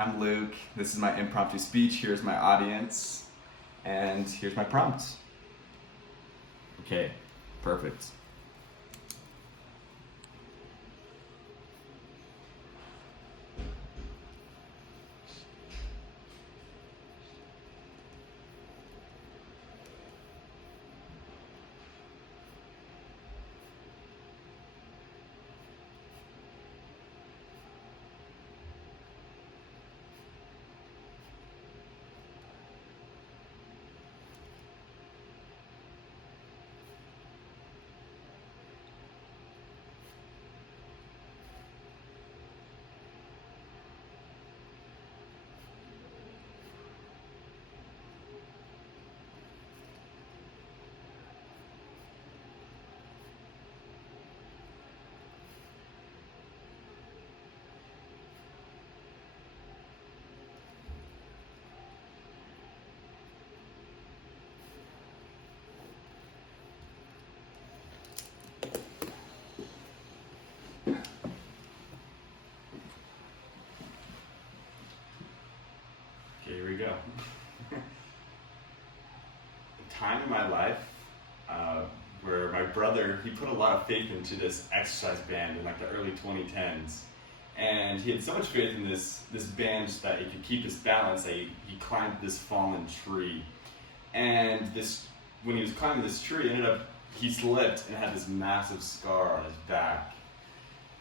I'm Luke. This is my impromptu speech. Here's my audience. And here's my prompt. Okay, perfect. Here we go. A time in my life where my brother, he put a lot of faith into this exercise band in like the early 2010s. And he had so much faith in this band that he could keep his balance that he climbed this fallen tree. And when he was climbing this tree, he slipped and had this massive scar on his back.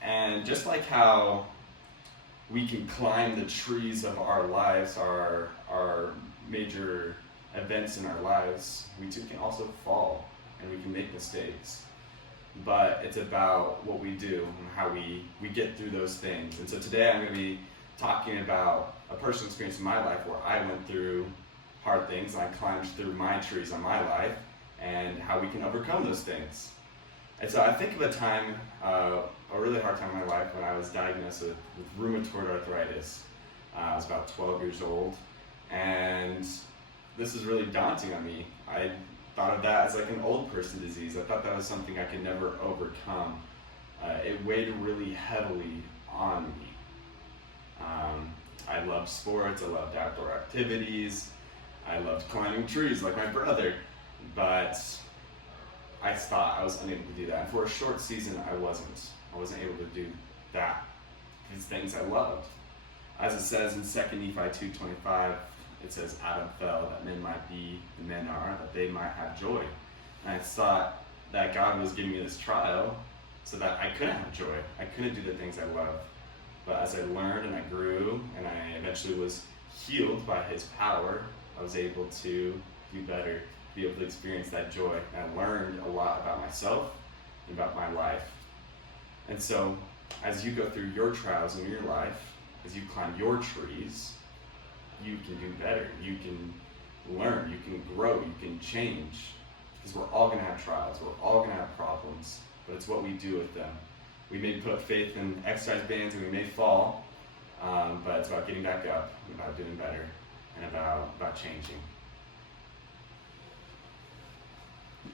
And just like how we can climb the trees of our lives, our major events in our lives, we too can also fall and we can make mistakes. But it's about what we do and how we get through those things. And so today I'm going to be talking about a personal experience in my life where I went through hard things and I climbed through my trees on my life and how we can overcome those things. And so I think of a time, a really hard time in my life when I was diagnosed with rheumatoid arthritis. I was about 12 years old, and this is really daunting on me. I thought of that as like an old person disease. I thought that was something I could never overcome. It weighed really heavily on me. I loved sports, I loved outdoor activities, I loved climbing trees like my brother, but I thought I was unable to do that. And for a short season, I wasn't able to do that. These things I loved. As it says in 2 Nephi 2:25, it says, Adam fell that men might be, and men are, that they might have joy. And I thought that God was giving me this trial so that I couldn't have joy. I couldn't do the things I love. But as I learned and I grew, and I eventually was healed by His power, I was able to do better, be able to experience that joy. And I learned a lot about myself and about my life. And so, as you go through your trials in your life, as you climb your trees, you can do better. You can learn, you can grow, you can change. Because we're all going to have trials, we're all going to have problems, but it's what we do with them. We may put faith in exercise bands and we may fall, but it's about getting back up, and about doing better, and about changing.